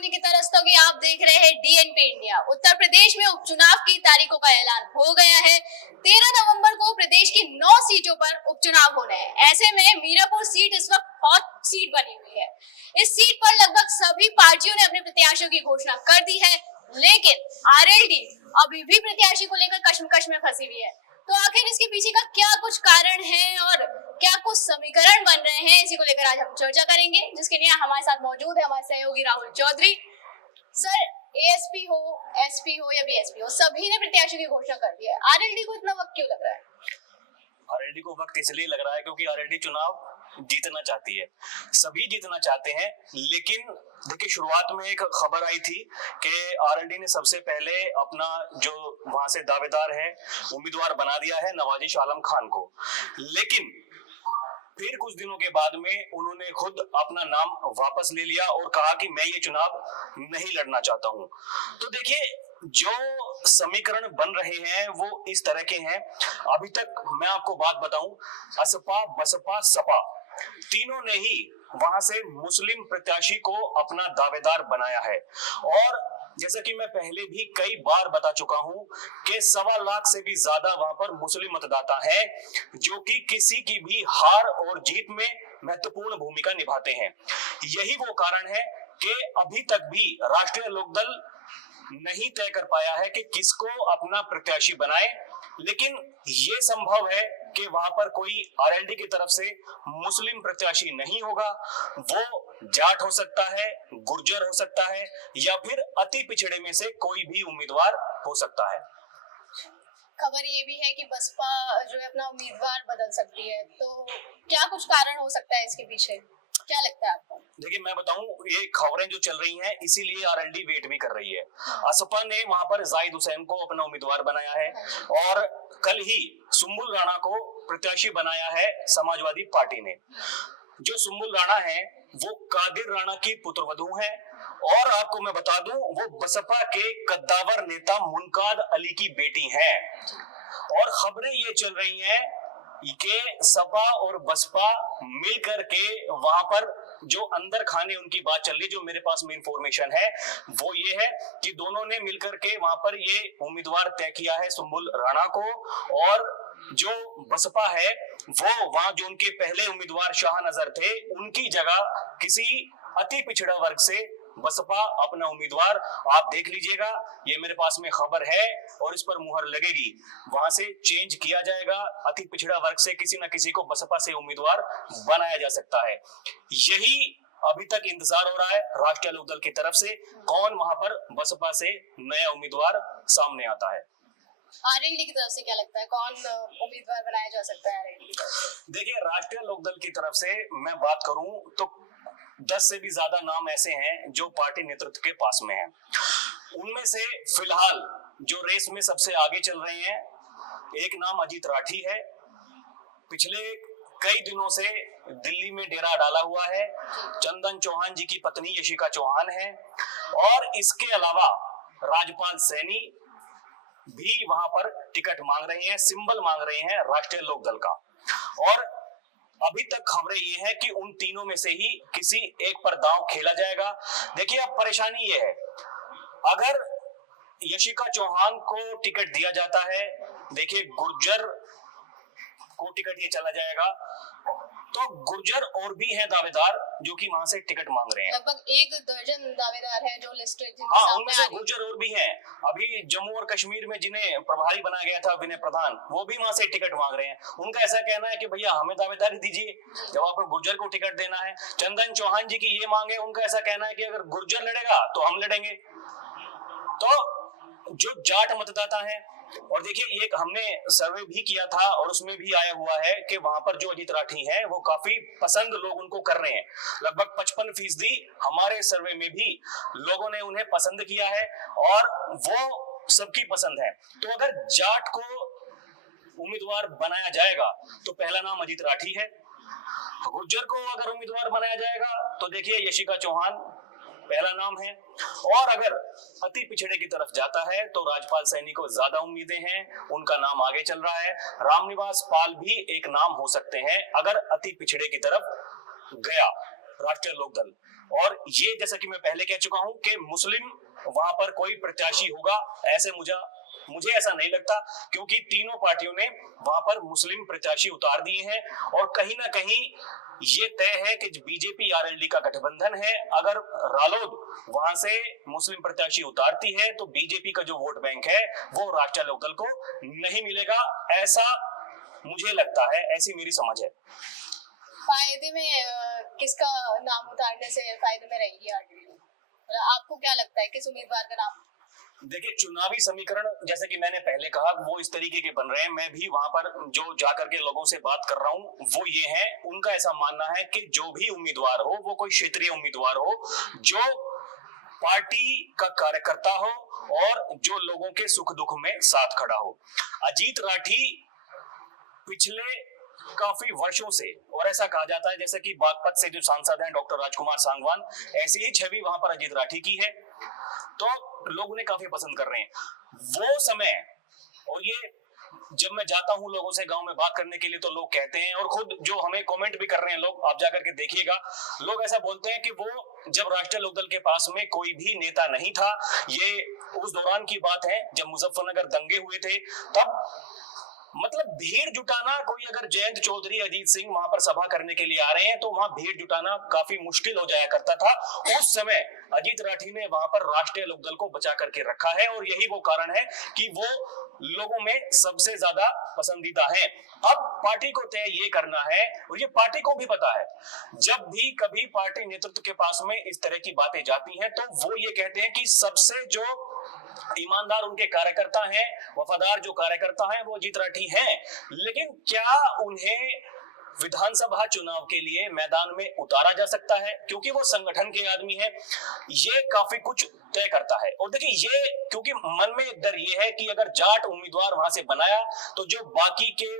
पुणे की तरफ से आप देख रहे हैं डीएनपी इंडिया। उत्तर प्रदेश में उपचुनाव की तारीखों का ऐलान हो गया है। 13 नवंबर को प्रदेश की 9 सीटों पर उपचुनाव होने हैं। ऐसे में मीरापुर सीट इस वक्त हॉट सीट बनी हुई है। इस सीट पर लगभग सभी पार्टियों ने अपने प्रत्याशियों की घोषणा कर दी है, लेकिन आरएलडी अभी भी प्रत्याशी को लेकर कश्मकश में फंसी हुई है। तो आखिर इसके पीछे का क्या कुछ कारण है और क्या कुछ समीकरण बन रहे हैं, इसी को लेकर आज हम चर्चा करेंगे, जिसके लिए हमारे साथ मौजूद है हमारे सहयोगी राहुल चौधरी। सर, एएसपी हो, एसपी हो या बीएसपी हो, सभी ने प्रत्याशियों की घोषणा कर दी है। आरएलडी को इतना वक्त क्यों लग रहा है? आरएलडी को वक्त इसलिए लग रहा है क्योंकि आरएलडी चुनाव जीतना चाहती है। सभी जीतना चाहते हैं, लेकिन देखिए शुरुआत में एक खबर आई थी कि आरएलडी ने सबसे पहले अपना जो वहां से दावेदार है उम्मीदवार बना दिया है नवाजिश आलम खान को, लेकिन फिर कुछ दिनों के बाद में उन्होंने खुद अपना नाम वापस ले लिया और कहा कि मैं ये चुनाव नहीं लड़ना चाहता हूं। तो देखिए जो समीकरण बन रहे हैं वो इस तरह के हैं। अभी तक मैं आपको बात बताऊं, असपा, बसपा, सपा तीनों ने ही वहां से मुस्लिम प्रत्याशी को अपना दावेदार बनाया है। और जैसा कि मैं पहले भी कई बार बता चुका हूं कि 1.25 लाख से भी ज्यादा वहां पर मुस्लिम मतदाता हैं, जो कि किसी की भी हार और जीत में महत्वपूर्ण भूमिका निभाते हैं। यही वो कारण है कि अभी तक भी राष्ट्रीय लोकदल नहीं तय कर पाया है कि किसको अपना प्रत्याशी बनाए, लेकिन ये संभव है कि वहां पर कोई आरएलडी की तरफ से मुस्लिम प्रत्याशी नहीं होगा। वो जाट हो सकता है, गुर्जर हो सकता है, या फिर अति पिछड़े में से कोई भी उम्मीदवार हो सकता है। खबर ये भी है कि बसपा जो है अपना उम्मीदवार बदल सकती है, तो क्या कुछ कारण हो सकता है इसके पीछे? क्या लगता है आपको? देखिए मैं बताऊं, ये खबरें जो चल रही हैं इसीलिए आरएलडी वेट भी कर रही है। असपा ने वहां पर जाहिद हुसैन को अपना उम्मीदवार बनाया है और कल ही सुम्बुल राणा को प्रत्याशी बनाया है समाजवादी पार्टी ने। जो सुम्बुल राणा है वो कादिर राणा की पुत्रवधू है, और आपको मैं बता दूं वो बसपा के कद्दावर नेता मुनकाद अली की बेटी है। और खबरें ये चल रही हैं कि सपा और बसपा मिलकर के वहां पर जो अंदर खाने उनकी बात चल रही है, जो मेरे पास में इंफॉर्मेशन है वो ये है कि दोनों ने मिलकर के वहां पर ये उम्मीदवार तय किया है सुम्बुल राणा को। और जो बसपा है वो वहां जो उनके पहले उम्मीदवार शाह नजर थे, उनकी जगह किसी अति पिछड़ा वर्ग से बसपा अपना उम्मीदवार, आप देख लीजिएगा, ये मेरे पास में खबर है और इस पर मुहर लगेगी, वहां से चेंज किया जाएगा। अति पिछड़ा वर्ग से किसी न किसी को बसपा से उम्मीदवार बनाया जा सकता है। यही अभी तक इंतजार हो रहा है राष्ट्रीय लोकदल की तरफ से, कौन वहां पर बसपा से नया उम्मीदवार सामने आता है। आरएलडी की तरफ से क्या लगता है, कौन उम्मीदवार बनाया जा सकता है आरएलडी की तरफ से? देखिए राष्ट्रीय लोकदल की तरफ से मैं बात करूं तो 10 से भी ज्यादा नाम ऐसे हैं जो पार्टी नेतृत्व के पास में हैं। उनमें से फिलहाल जो रेस में सबसे आगे चल रहे हैं, एक नाम अजीत राठी है, पिछले कई दिनों से दिल्ली में डेरा डाला हुआ है। चंदन चौहान जी की पत्नी यशिका चौहान है, और इसके अलावा राजपाल सैनी भी वहां पर टिकट मांग रहे हैं, सिंबल मांग रहे हैं राष्ट्रीय लोकदल का। और अभी तक खबरें ये है कि उन तीनों में से ही किसी एक पर दांव खेला जाएगा। देखिए अब परेशानी ये है, अगर यशिका चौहान को टिकट दिया जाता है, देखिए गुर्जर को टिकट ये चला जाएगा, तो गुर्जर और भी हैं दावेदार जो कि वहां से टिकट मांग रहे हैं। लगभग 1 दर्जन दावेदार हैं जो लिस्टेड। हाँ, उनमें से गुर्जर और भी हैं। अभी जम्मू और कश्मीर में जिन्हें प्रभारी बनाया गया था विनय प्रधान, वो भी वहां से टिकट मांग रहे हैं। उनका ऐसा कहना है कि भैया हमें दावेदारी दीजिए जब आपको गुर्जर को टिकट देना है। चंदन चौहान जी की ये मांग है, उनका ऐसा कहना है कि अगर गुर्जर लड़ेगा तो हम लड़ेंगे। तो जो जाट मतदाता है, और देखिए ये हमने सर्वे भी किया था और उसमें भी आया हुआ है कि वहां पर जो अजीत राठी हैं वो काफी पसंद लोग उनको कर रहे हैं। लगभग 55% हमारे सर्वे में भी लोगों ने उन्हें पसंद किया है और वो सबकी पसंद है। तो अगर जाट को उम्मीदवार बनाया जाएगा तो पहला नाम अजीत राठी है। गुर्जर को अगर उम्मीदवार बनाया जाएगा तो देखिए यशिका चौहान पहला नाम है, और अगर अति पिछड़े की तरफ जाता है तो राजपाल सैनी को ज्यादा उम्मीदें हैं, उनका नाम आगे चल रहा है। रामनिवास पाल भी एक नाम हो सकते हैं अगर अति पिछड़े की तरफ गया राष्ट्रीय लोकदल। और ये जैसा कि मैं पहले कह चुका हूं कि मुस्लिम वहां पर कोई प्रत्याशी होगा, ऐसे मुझे ऐसा नहीं लगता, क्योंकि तीनों पार्टियों ने वहां पर मुस्लिम प्रत्याशी उतार दिए हैं। और कहीं ना कहीं ये तय है कि बीजेपी आरएलडी का गठबंधन है, अगर रालोद वहां से मुस्लिम प्रत्याशी उतारती है तो बीजेपी का जो वोट बैंक है वो राष्ट्रीय लोकदल को नहीं मिलेगा, ऐसा मुझे लगता है, ऐसी मेरी समझ है। फायदे में किसका नाम उतारने से फायदे में रहेगी आरजेडी? मतलब आपको क्या लगता है किस उम्मीदवार का नाम? देखिए, चुनावी समीकरण जैसे कि मैंने पहले कहा वो इस तरीके के बन रहे हैं। मैं भी वहां पर जो जाकर के लोगों से बात कर रहा हूं वो ये है, उनका ऐसा मानना है कि जो भी उम्मीदवार हो वो कोई क्षेत्रीय उम्मीदवार हो, जो पार्टी का कार्यकर्ता हो और जो लोगों के सुख दुख में साथ खड़ा हो। अजीत राठी पिछले काफी वर्षों से, और ऐसा कहा जाता है जैसे कि बागपत से जो सांसद हैं डॉक्टर राजकुमार सांगवान, ऐसी ही छवि वहां पर अजीत राठी की है, तो लोग उन्हें काफी पसंद कर रहे हैं। वो समय, और ये जब मैं जाता हूं लोगों से गांव में बात करने के लिए तो लोग कहते हैं, और खुद जो हमें कमेंट भी कर रहे हैं लोग, आप जाकर के देखिएगा, लोग ऐसा बोलते हैं कि वो जब राष्ट्रीय लोकदल के पास में कोई भी नेता नहीं था, ये उस दौरान की बात है जब मुजफ्फरनगर दंगे हुए थे, तब मतलब भीड़ जुटाना, कोई अगर जयंत चौधरी, अजीत सिंह वहां पर सभा करने के लिए आ रहे हैं तो वहां भीड़ जुटाना काफी मुश्किल हो जाया करता था। उस समय अजीत राठी ने वहां पर राष्ट्रीय लोकदल को बचा करके रखा है, और यही वो कारण है कि वो लोगों में सबसे ज्यादा पसंदीदा है। अब पार्टी को तय ये करना है, और ये पार्टी को भी पता है, जब भी कभी पार्टी नेतृत्व के पास में इस तरह की बातें जाती हैं तो वो ये कहते हैं कि सबसे जो ईमानदार उनके कार्यकर्ता हैं, वफादार जो कार्यकर्ता हैं वो अजीत राठी हैं, लेकिन क्या उन्हें विधानसभा चुनाव के लिए मैदान में उतारा जा सकता है, क्योंकि वो संगठन के आदमी हैं, ये काफी कुछ तय करता है। और देखिए, ये क्योंकि मन में एक डर ये है कि अगर जाट उम्मीदवार वहां से बनाया तो जो बाकी के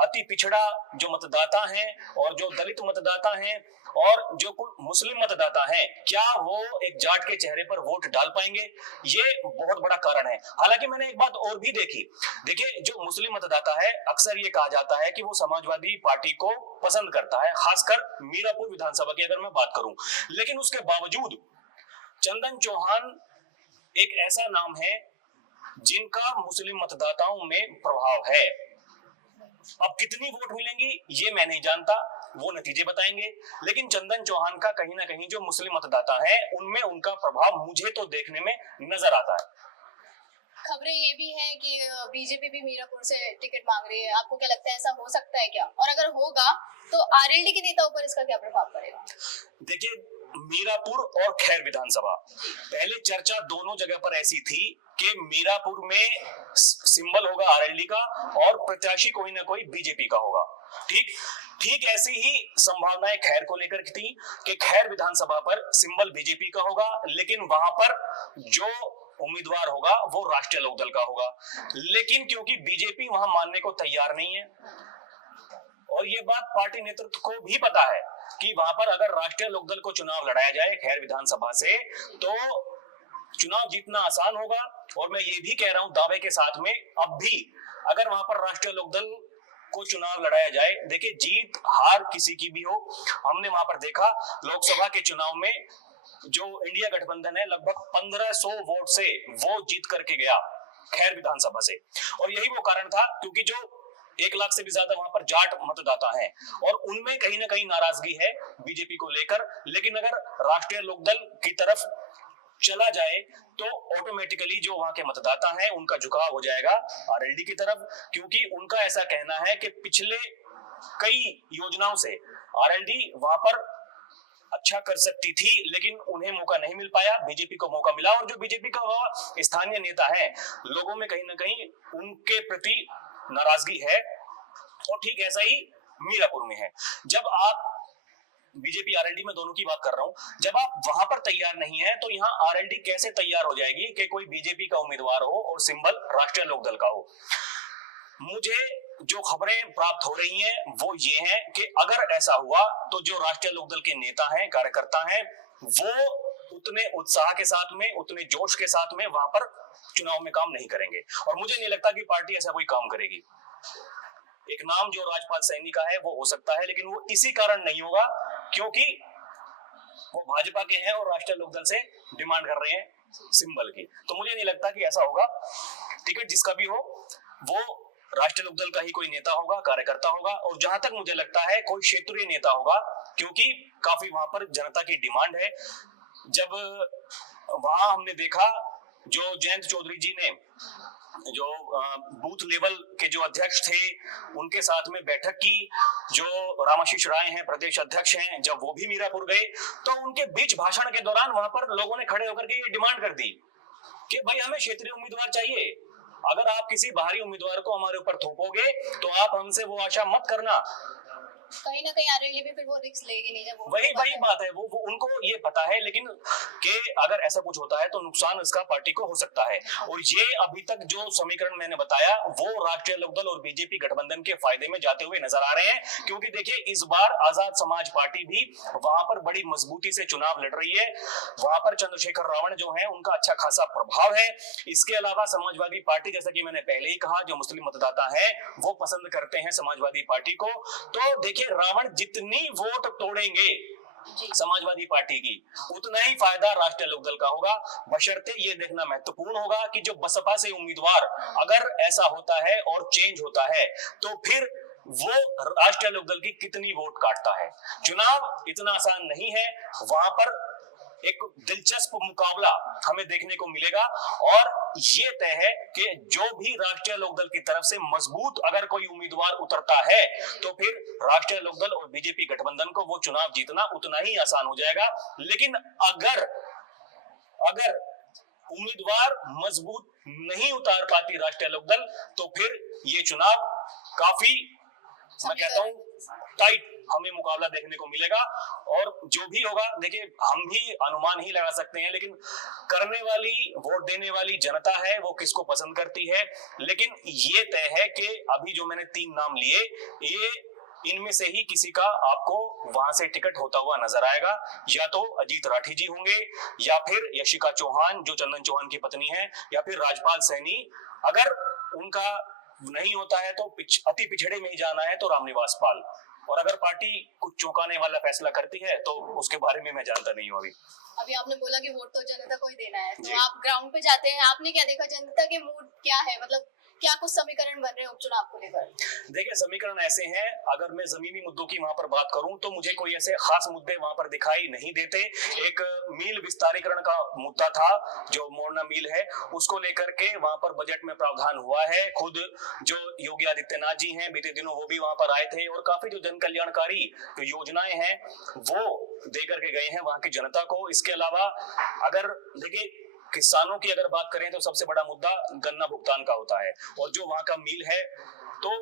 अति पिछड़ा जो मतदाता हैं और जो दलित मतदाता हैं और जो मुस्लिम मतदाता हैं, क्या वो एक जाट के चेहरे पर वोट डाल पाएंगे, ये बहुत बड़ा कारण है। हालांकि मैंने एक बात और भी देखी, देखिए जो मुस्लिम मतदाता है, अक्सर ये कहा जाता है कि वो समाजवादी पार्टी को पसंद करता है, खासकर मीरापुर विधानसभा की अगर मैं बात करूं, लेकिन उसके बावजूद चंदन चौहान एक ऐसा नाम है जिनका मुस्लिम मतदाताओं में प्रभाव है। अब कितनी वोट मिलेंगी ये मैं नहीं जानता, वो नतीजे बताएंगे, लेकिन चंदन चौहान का कहीं ना कहीं जो मुस्लिम मतदाता है उनमें उनका प्रभाव मुझे तो देखने में नजर आता है। खबरें ये भी है कि बीजेपी भी मीरापुर से टिकट मांग रही है, आपको क्या लगता है ऐसा हो सकता है क्या? और अगर होगा तो आरएलडी के नेताओं पर इसका क्या प्रभाव पड़ेगा? देखिए, मीरापुर और खैर विधानसभा, पहले चर्चा दोनों जगह पर ऐसी थी कि मीरापुर में सिंबल होगा आरएलडी का और प्रत्याशी कोई ना कोई बीजेपी का होगा। ठीक ऐसी ही संभावनाएं खैर को लेकर थी कि खैर विधानसभा पर सिंबल बीजेपी का होगा, लेकिन वहां पर जो उम्मीदवार होगा वो राष्ट्रीय लोकदल का होगा। लेकिन क्योंकि बीजेपी वहां मानने को तैयार नहीं है, और ये बात पार्टी नेतृत्व को भी पता है कि वहां पर अगर राष्ट्रीय लोकदल को चुनाव लड़ाया जाए खैर विधानसभा से तो चुनाव जीतना आसान होगा। और मैं ये भी कह रहा हूं दावे के साथ में, अब भी अगर वहां पर राष्ट्रीय लोकदल को चुनाव लड़ाया जाए, देखिए जीत हार किसी की भी हो, हमने वहां पर देखा लोकसभा के चुनाव में जो इंडिया गठबंधन है लगभग 1500 वोट से वो जीत करके गया खैर विधानसभा से। और यही वो कारण था क्योंकि जो 1 लाख से भी ज्यादा वहां पर जाट मतदाता हैं और उनमें कहीं ना कहीं नाराजगी है बीजेपी को लेकर। लेकिन अगर राष्ट्रीय लोकदल की तरफ चला जाए तो ऑटोमेटिकली जो वहां के मतदाता हैं उनका झुकाव हो जाएगा आरएलडी की तरफ, क्योंकि उनका ऐसा कहना है कि पिछले कई योजनाओं से आरएलडी वहां पर अच्छा कर सकती थी, लेकिन उन्हें मौका नहीं मिल पाया, बीजेपी को मौका मिला। और जो बीजेपी का स्थानीय नेता है, लोगों में कहीं ना कहीं उनके प्रति नाराजगी है। और ठीक ऐसा ही मीरापुर में है। जब आप बीजेपी आरएलडी में दोनों की बात कर रहा हूं, जब आप वहां पर तैयार नहीं है तो यहाँ आरएलडी कैसे तैयार हो जाएगी कि कोई बीजेपी का उम्मीदवार हो और सिंबल राष्ट्रीय लोकदल का हो। मुझे जो खबरें प्राप्त हो रही हैं वो ये हैं कि अगर ऐसा हुआ तो जो राष्ट्रीय लोकदल के नेता हैं, कार्यकर्ता हैं, वो उतने उत्साह के साथ में, उतने जोश के साथ में वहां पर चुनाव में काम नहीं करेंगे। और मुझे नहीं लगता कि पार्टी ऐसा कोई काम करेगी। एक नाम जो राजपाल सैनी का है वो हो सकता है, लेकिन वो इसी कारण नहीं होगा क्योंकि वो भाजपा के हैं और राष्ट्रीय लोकदल से डिमांड कर रहे हैं सिंबल की। तो मुझे नहीं लगता कि ऐसा होगा। टिकट जिसका भी हो वो राष्ट्रीय लोकदल का ही कोई नेता होगा, कार्यकर्ता होगा, और जहां तक मुझे लगता है कोई क्षेत्रीय नेता होगा, क्योंकि काफी वहां पर जनता की डिमांड है। जब वहां हमने देखा जो जयंत चौधरी जी ने जो बूथ लेवल के जो अध्यक्ष थे उनके साथ में बैठक की, जो रामाशीष राय हैं प्रदेश अध्यक्ष हैं, जब वो भी मीरापुर गए तो उनके बीच भाषण के दौरान वहां पर लोगों ने खड़े होकर के ये डिमांड कर दी कि भाई हमें क्षेत्रीय उम्मीदवार चाहिए। अगर आप किसी बाहरी उम्मीदवार को हमारे ऊपर थोपोगे तो आप हमसे वो आशा मत करना। कहीं ना कहीं आरएलडी भी फिर वो रिस्क लेगी नहीं। जब वही बात है, वो उनको ये पता है, लेकिन कि अगर ऐसा कुछ होता है तो नुकसान इसका पार्टी को हो सकता है। और ये अभी तक जो समीकरण मैंने बताया वो राष्ट्रीय लोकदल और बीजेपी गठबंधन के फायदे में जाते हुए नजर आ रहे हैं, क्योंकि देखिए इस बार आजाद समाज पार्टी भी वहां पर बड़ी मजबूती से चुनाव लड़ रही है। वहां पर चंद्रशेखर रावण जो है उनका अच्छा खासा प्रभाव है। इसके अलावा समाजवादी पार्टी, जैसा कि मैंने पहले ही कहा, जो मुस्लिम मतदाता है वो पसंद करते हैं समाजवादी पार्टी को। तो देखिए रावण जितनी वोट तोड़ेंगे समाजवादी पार्टी की, उतना ही फायदा राष्ट्रीय लोकदल का होगा। बशर्ते ये देखना महत्वपूर्ण होगा कि जो बसपा से उम्मीदवार, अगर ऐसा होता है और चेंज होता है तो फिर वो राष्ट्रीय लोकदल की कितनी वोट काटता है। चुनाव इतना आसान नहीं है, वहां पर एक दिलचस्प मुकाबला हमें देखने को मिलेगा। और ये तय है कि जो भी राष्ट्रीय लोकदल की तरफ से मजबूत अगर कोई उम्मीदवार उतरता है तो फिर राष्ट्रीय लोकदल और बीजेपी गठबंधन को वो चुनाव जीतना उतना ही आसान हो जाएगा। लेकिन अगर उम्मीदवार मजबूत नहीं उतार पाती राष्ट्रीय लोकदल तो फिर ये चुनाव काफी, मैं कहता हूं, टाइट हमें मुकाबला देखने को मिलेगा। और जो भी होगा देखिए हम भी अनुमान ही लगा सकते हैं, लेकिन करने वाली, वोट देने वाली जनता है वो किसको पसंद करती है। लेकिन ये तय है कि अभी जो मैंने 3 नाम लिए, ये इनमें से ही किसी का आपको वहां से टिकट होता हुआ नजर आएगा। या तो अजीत राठी जी होंगे, या फिर यशिका चौहान जो चंदन चौहान की पत्नी है, या फिर राजपाल सैनी। अगर उनका नहीं होता है तो अति पिछड़े में ही जाना है तो रामनिवास पाल। और अगर पार्टी कुछ चौंकाने वाला फैसला करती है तो उसके बारे में मैं जानता नहीं हूँ। अभी आपने बोला कि वोट तो जनता को ही देना है, तो आप ग्राउंड पे जाते हैं, आपने क्या देखा, जनता के मूड क्या है, मतलब क्या कुछ समीकरण बन रहे हैं उपचुनाव को लेकर? देखिए समीकरण ऐसे हैं, अगर मैं जमीनी मुद्दों की वहां पर बात करूं तो मुझे कोई ऐसे खास मुद्दे वहां पर दिखाई नहीं देते। एक मील विस्तारीकरण का मुद्दा था, जो मोरना मील है, उसको लेकर के वहां पर बजट में प्रावधान हुआ है। खुद जो योगी आदित्यनाथ जी हैं बीते दिनों वो भी वहां पर आए थे और काफी जो जन कल्याणकारी जो योजनाएं हैं वो दे करके गए हैं वहां की जनता को। इसके अलावा अगर देखिए किसानों की अगर बात करें तो सबसे बड़ा मुद्दा गन्ना भुगतान का होता है, और जो वहां का मील है, तो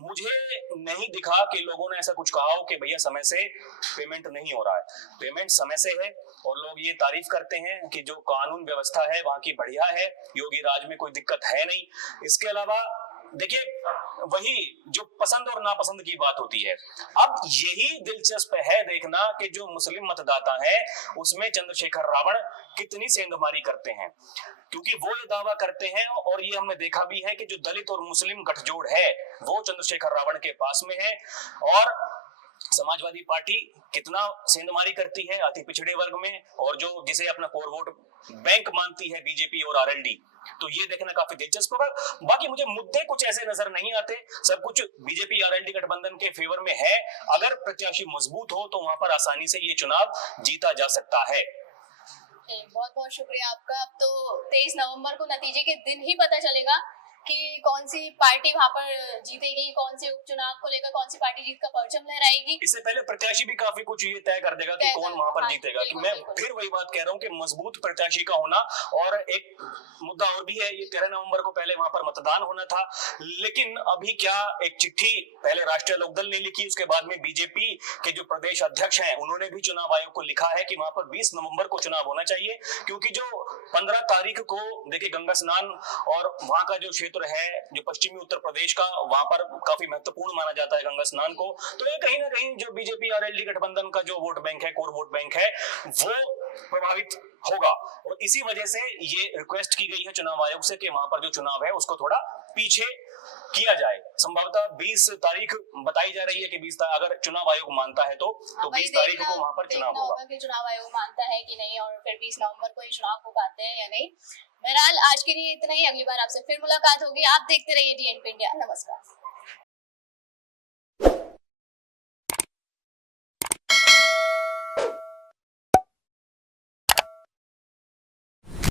मुझे नहीं दिखा कि लोगों ने ऐसा कुछ कहा हो कि भैया समय से पेमेंट नहीं हो रहा है। पेमेंट समय से है और लोग ये तारीफ करते हैं कि जो कानून व्यवस्था है वहां की बढ़िया है, योगी राज में कोई दिक्कत है नहीं। इसके अलावा देखिए वही जो पसंद और नापसंद की बात होती है, अब यही दिलचस्प है देखना कि जो मुस्लिम मतदाता है उसमें चंद्रशेखर रावण कितनी सेंधमारी करते हैं, क्योंकि वो ये दावा करते हैं और ये हमने देखा भी है कि जो दलित और मुस्लिम गठजोड़ है वो चंद्रशेखर रावण के पास में है। और समाजवादी पार्टी कितना सेंधमारी करती है अति पिछड़े वर्ग में, और जो जिसे अपना कोर वोट बैंक मानती है बीजेपी और आरएलडी, तो ये देखना काफी दिलचस्प होगा। बाकी मुझे मुद्दे कुछ ऐसे नजर नहीं आते, सब कुछ बीजेपी आरएलडी गठबंधन के फेवर में है। अगर प्रत्याशी मजबूत हो तो वहां पर आसानी से ये चुनाव जीता जा सकता है। बहुत बहुत शुक्रिया आपका। अब तो 23 नवंबर को नतीजे के दिन ही पता चलेगा कि कौन सी पार्टी वहां पर जीतेगी, कौन से उपचुनाव को लेकर कौन सी पार्टी जीत का परचम लहराएगी। इससे पहले प्रत्याशी भी काफी कुछ ये तय कर देगा कि कौन वहां पर जीतेगा। कि मैं फिर वही बात कह रहा हूँ कि मजबूत प्रत्याशी का होना, और एक मुद्दा और भी है, ये 13 नवंबर को पहले वहां पर मतदान होना था, लेकिन अभी क्या एक चिट्ठी पहले राष्ट्रीय लोकदल ने लिखी, उसके बाद में बीजेपी के जो प्रदेश अध्यक्ष हैं उन्होंने भी चुनाव आयोग को लिखा है कि वहां पर 20 नवंबर को चुनाव होना चाहिए, क्योंकि जो 15 तारीख को देखिए गंगा स्नान और वहां का जो क्षेत्र है जो पश्चिमी उत्तर प्रदेश का, वहां पर काफी महत्वपूर्ण माना जाता है गंगा स्नान को। तो ये कहीं ना कहीं जो बीजेपी आरएलडी गठबंधन का जो वोट बैंक है, कोर वोट बैंक है, वो प्रभावित होगा। और इसी वजह से ये रिक्वेस्ट की गई है चुनाव आयोग से कि वहां पर जो चुनाव है उसको थोड़ा पीछे किया जाए। संभवतः 20 तारीख बताई जा रही है कि 20 अगर चुनाव आयोग मानता है तो 20 तारीख को वहां पर चुनाव होगा। कि चुनाव आयोग मानता है कि नहीं और फिर 20 नवंबर को ही चुनाव हो पाते हैं या नहीं। बहरहाल आज के लिए इतना ही, अगली बार आपसे फिर मुलाकात होगी। आप देखते रहिए DNP इंडिया। नमस्कार।